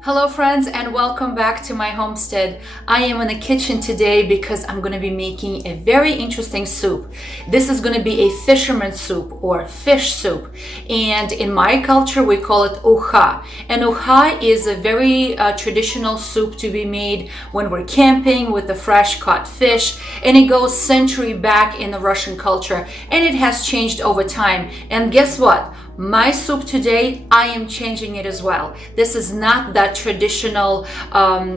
Hello friends and welcome back to my homestead. I am in the kitchen today because I'm going to be making a very interesting soup. This is going to be a fisherman soup or fish soup, and in my culture we call it Ukha. And Ukha is a very traditional soup to be made when we're camping with the fresh caught fish, and it goes century back in the Russian culture, and it has changed over time. And guess what? My soup today, I am changing it as well. This is not that traditional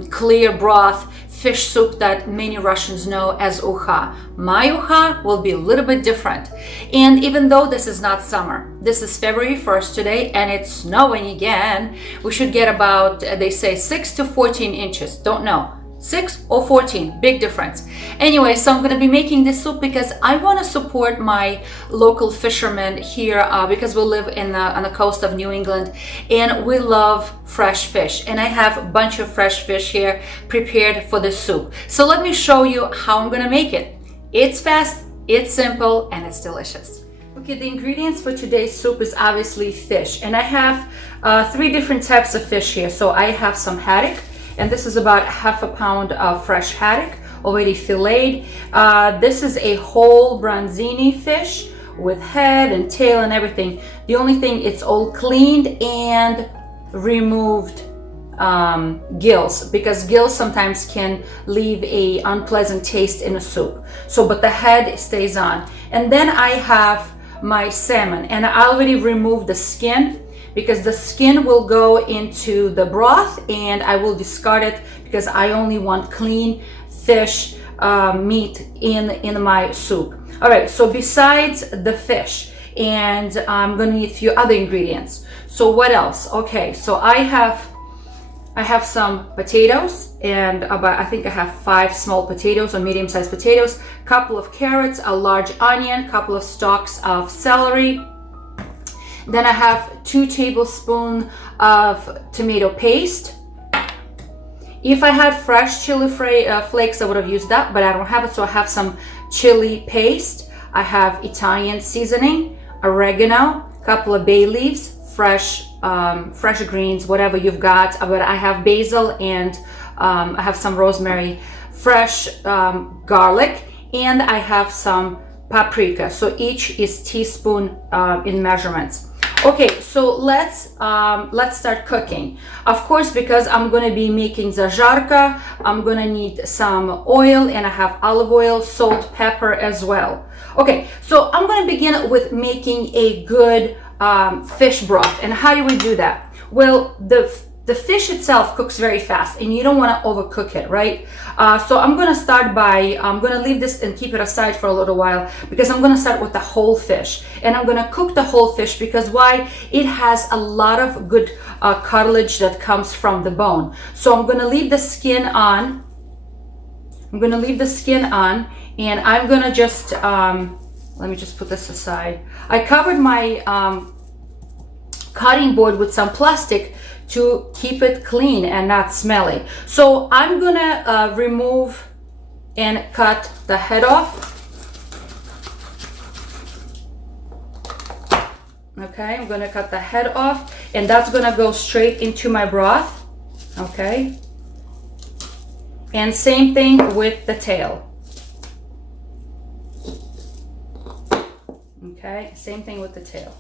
clear broth fish soup that many Russians know as Ukha. My Ukha will be a little bit different. And even though this is not summer, this is February 1st today and it's snowing again, we should get about, they say 6 to 14 inches. Don't know. 6 or 14, big difference. Anyway, so I'm going to be making this soup because I want to support my local fishermen here because we live on the coast of New England and we love fresh fish. And I have a bunch of fresh fish here prepared for the soup. So let me show you how I'm going to make it. It's fast, it's simple, and it's delicious. Okay, the ingredients for today's soup is obviously fish. And I have 3 different types of fish here. So I have some haddock. And this is about half a pound of fresh haddock, already filleted. This is a whole branzini fish with head and tail and everything. The only thing, it's all cleaned and removed gills, because gills sometimes can leave a unpleasant taste in a soup. So, but the head stays on. And then I have my salmon, and I already removed the skin, because the skin will go into the broth and I will discard it because I only want clean fish meat in my soup. All right, so besides the fish, and I'm gonna need a few other ingredients. So what else? Okay, so I have some potatoes, and I think I have 5 small potatoes or medium-sized potatoes, couple of carrots, a large onion, couple of stalks of celery. Then I have 2 tablespoons of tomato paste. If I had fresh chili flakes, I would have used that, but I don't have it, so I have some chili paste. I have Italian seasoning, oregano, couple of bay leaves, fresh greens, whatever you've got. But I have basil and I have some rosemary, fresh garlic, and I have some paprika. So each is teaspoon in measurements. Okay, so let's start cooking. Of course, because I'm going to be making zazarka, I'm going to need some oil, and I have olive oil, salt, pepper as well. Okay, so I'm going to begin with making a good fish broth. And how do we do that? Well, the fish itself cooks very fast and you don't want to overcook it, right? So I'm going to start by, I'm going to leave this and keep it aside for a little while, because I'm going to start with the whole fish. And I'm going to cook the whole fish because why? It has a lot of good cartilage that comes from the bone. So I'm going to leave the skin on. And I'm going to just, let me just put this aside. I covered my cutting board with some plastic to keep it clean and not smelly. So I'm gonna remove and cut the head off. Okay, I'm gonna cut the head off, and that's gonna go straight into my broth. Okay, and same thing with the tail. Okay, same thing with the tail.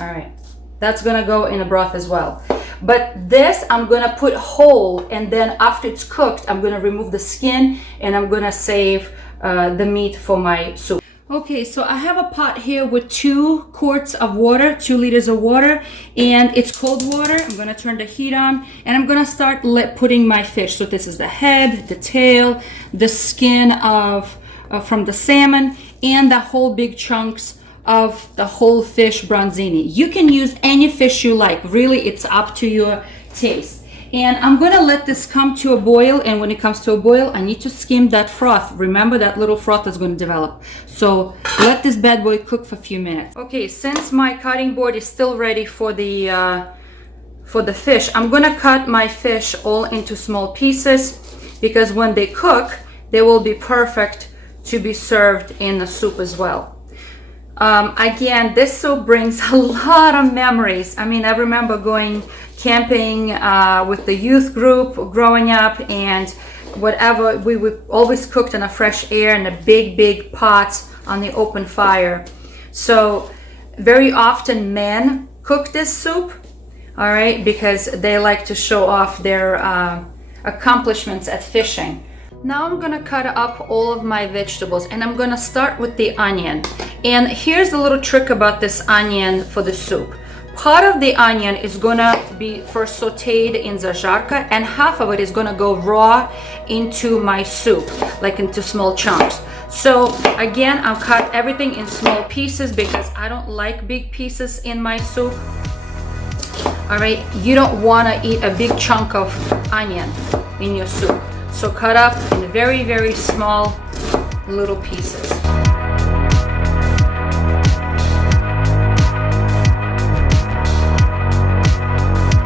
All right, that's gonna go in the broth as well. But this I'm gonna put whole, and then after it's cooked, I'm gonna remove the skin and I'm gonna save the meat for my soup. Okay, so I have a pot here with 2 quarts of water, 2 liters of water, and it's cold water. I'm gonna turn the heat on, and I'm gonna start putting my fish. So this is the head, the tail, the skin from the salmon, and the whole big chunks of the whole fish branzini. You can use any fish you like. Really, it's up to your taste. And I'm gonna let this come to a boil, and when it comes to a boil, I need to skim that froth. Remember, that little froth is gonna develop. So let this bad boy cook for a few minutes. Okay, since my cutting board is still ready for the fish, I'm gonna cut my fish all into small pieces, because when they cook, they will be perfect to be served in the soup as well. Again, this soup brings a lot of memories. I mean, I remember going camping with the youth group growing up, and whatever, we would always cooked in a fresh air in a big pot on the open fire. So very often men cook this soup, all right, because they like to show off their accomplishments at fishing. Now I'm gonna cut up all of my vegetables, and I'm gonna start with the onion. And here's a little trick about this onion for the soup. Part of the onion is gonna be first sauteed in zazarka, and half of it is gonna go raw into my soup, like into small chunks. So again, I'll cut everything in small pieces because I don't like big pieces in my soup. All right, you don't wanna eat a big chunk of onion in your soup. So cut up in very small little pieces.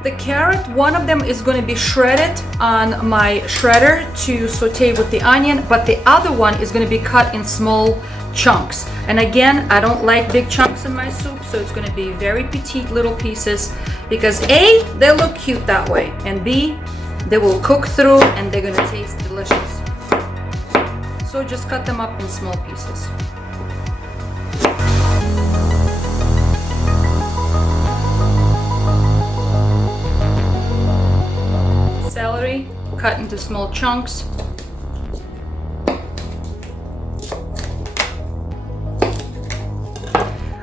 The carrot, one of them is going to be shredded on my shredder to saute with the onion, but the other one is going to be cut in small chunks. And again, I don't like big chunks in my soup, so it's going to be very petite little pieces because A, they look cute that way, and B, they will cook through and they're going to taste delicious. So just cut them up in small pieces. Celery, cut into small chunks.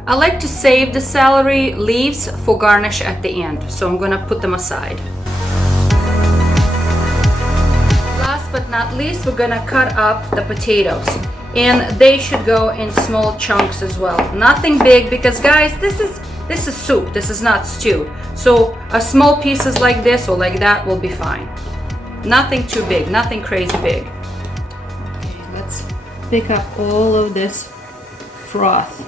I like to save the celery leaves for garnish at the end, so I'm gonna put them aside. Last but not least, we're gonna cut up the potatoes, and they should go in small chunks as well. Nothing big, because guys, this is soup, this is not stew. So small pieces like this or like that will be fine. Nothing too big, nothing crazy big. Okay, let's pick up all of this froth.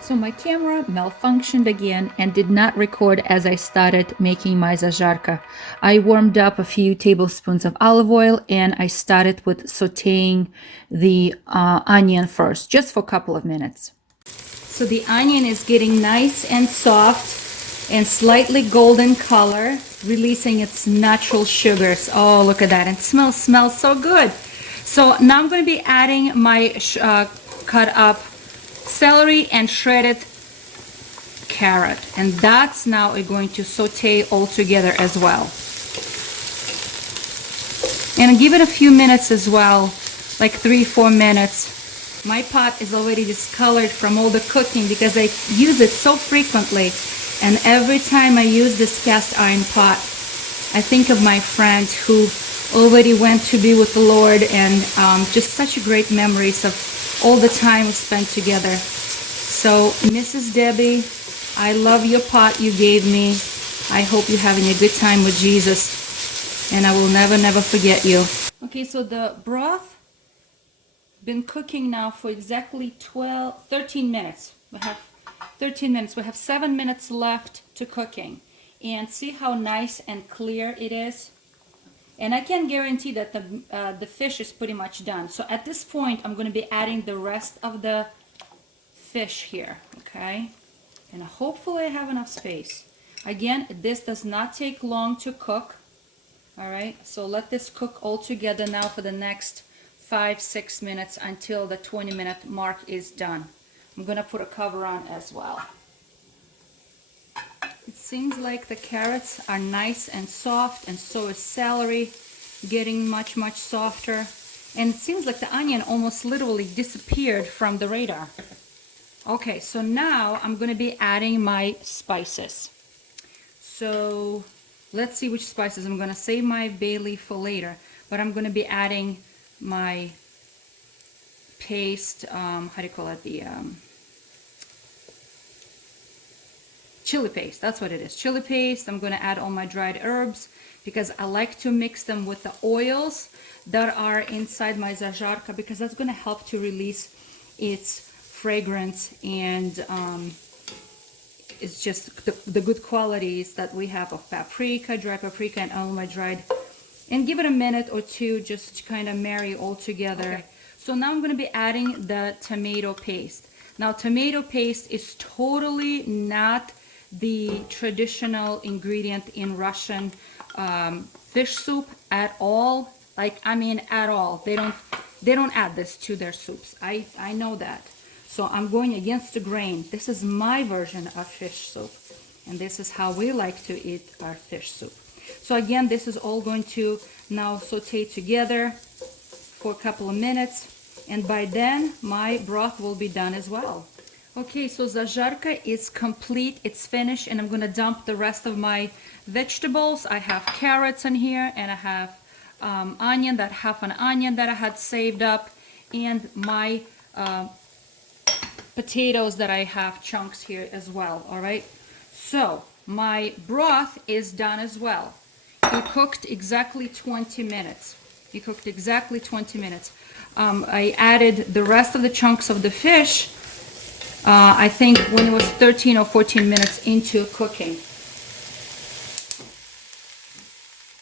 So my camera malfunctioned again and did not record as I started making my zazarka. I warmed up a few tablespoons of olive oil and I started with sauteing the onion first, just for a couple of minutes. So the onion is getting nice and soft and slightly golden color, releasing its natural sugars. Oh, look at that, and it smells so good. So now I'm going to be adding my cut up celery and shredded carrot, and that's now going to saute all together as well. And give it a few minutes as well, like 3-4 minutes. My pot is already discolored from all the cooking because I use it so frequently, and every time I use this cast iron pot I think of my friend who already went to be with the Lord, and just such great memories of all the time we spent together. So Mrs. Debbie, I love your pot you gave me. I hope you're having a good time with Jesus, and I will never forget you. Okay, so the broth been cooking now for exactly 13 minutes. We have 13 minutes. We have 7 minutes left to cooking, and see how nice and clear it is. And I can guarantee that the fish is pretty much done. So at this point, I'm going to be adding the rest of the fish here, okay? And hopefully I have enough space. Again, this does not take long to cook. All right, so let this cook all together now for the next 5-6 minutes until the 20-minute mark is done. I'm going to put a cover on as well. It seems like the carrots are nice and soft, and so is celery, getting much softer. And it seems like the onion almost literally disappeared from the radar. Okay, so now I'm going to be adding my spices. So let's see which spices. I'm going to save my bay leaf for later, but I'm going to be adding my paste, how do you call it, the chili paste. That's what it is, chili paste. I'm going to add all my dried herbs because I like to mix them with the oils that are inside my zazarka, because that's going to help to release its fragrance, and it's just the good qualities that we have of paprika, dry paprika, and all my dried. And give it a minute or two just to kind of marry all together. Okay. So now I'm going to be adding the tomato paste. Now tomato paste is totally not the traditional ingredient in Russian fish soup at all. Like, I mean, at all. They don't add this to their soups. I know that. So I'm going against the grain. This is my version of fish soup. And this is how we like to eat our fish soup. So again, this is all going to now saute together for a couple of minutes. And by then, my broth will be done as well. Okay, so zazarka is complete. It's finished. And I'm going to dump the rest of my vegetables. I have carrots in here. And I have onion, half an onion that I had saved up. And my potatoes that I have chunks here as well. All right. So my broth is done as well. It cooked exactly 20 minutes. It cooked exactly 20 minutes. I added the rest of the chunks of the fish, I think when it was 13 or 14 minutes into cooking.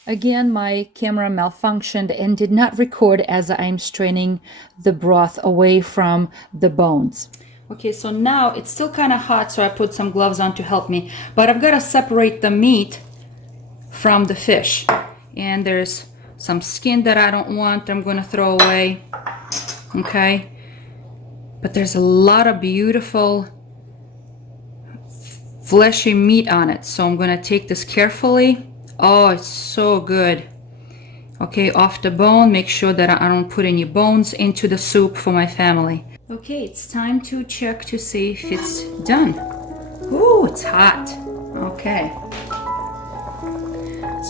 Again, my camera malfunctioned and did not record as I'm straining the broth away from the bones. Okay, so now it's still kind of hot, so I put some gloves on to help me. But I've got to separate the meat from the fish. And there's some skin that I don't want, I'm going to throw away. Okay? But there's a lot of beautiful fleshy meat on it. So I'm going to take this carefully. Oh, it's so good. Okay, off the bone. Make sure that I don't put any bones into the soup for my family. Okay, it's time to check to see if it's done. Ooh, it's hot. Okay.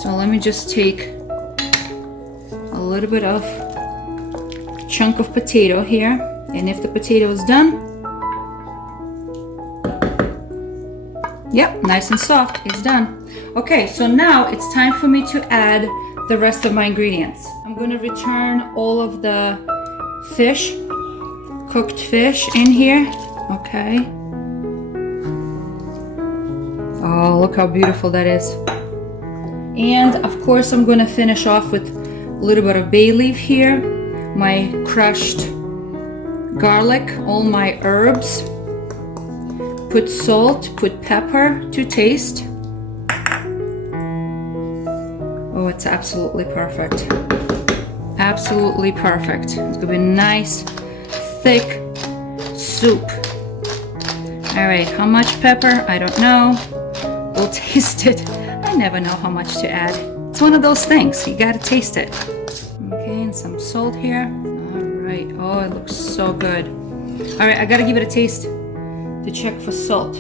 So let me just take a little bit of chunk of potato here. And if the potato is done, yep, nice and soft, it's done. Okay, so now it's time for me to add the rest of my ingredients. I'm going to return all of the fish, cooked fish in here. Okay. Oh, look how beautiful that is. And of course, I'm going to finish off with a little bit of bay leaf here, my crushed garlic, all my herbs. Put salt, put pepper to taste. Oh, it's absolutely perfect. Absolutely perfect. It's gonna be nice, thick soup. All right, how much pepper? I don't know. We'll taste it. I never know how much to add. It's one of those things, you gotta taste it. Okay, and some salt here. All right, oh, it looks so good. All right, I gotta give it a taste to check for salt.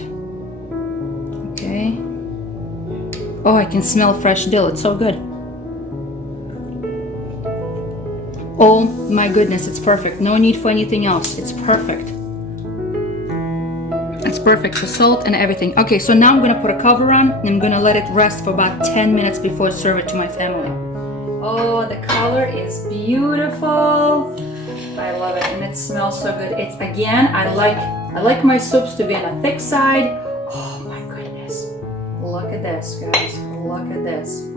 Okay. Oh, I can smell fresh dill, it's so good. Oh my goodness, it's perfect. No need for anything else, it's perfect. It's perfect for salt and everything. Okay, so now I'm gonna put a cover on and I'm gonna let it rest for about 10 minutes before I serve it to my family. Oh, the color is beautiful. I love it and it smells so good. It's again, I like my soups to be on a thick side. Oh my goodness. Look at this, guys. Look at this.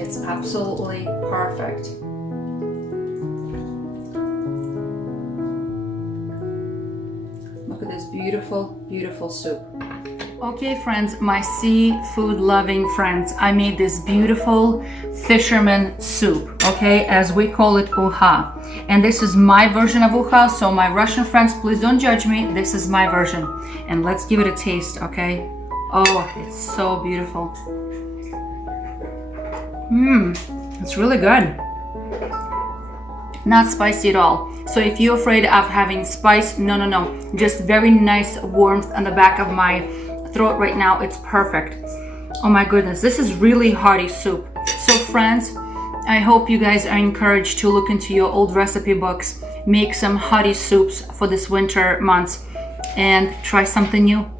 It's absolutely perfect. Look at this beautiful, beautiful soup. Okay, friends, my seafood loving friends, I made this beautiful fisherman soup, okay, as we call it, Ukha. And this is my version of Ukha, so my Russian friends, please don't judge me. This is my version. And let's give it a taste, okay? Oh, it's so beautiful. It's really good. Not spicy at all. So if you're afraid of having spice, no. Just very nice warmth on the back of my throat right now. It's perfect. Oh my goodness, this is really hearty soup. So friends, I hope you guys are encouraged to look into your old recipe books, make some hearty soups for this winter months, and try something new.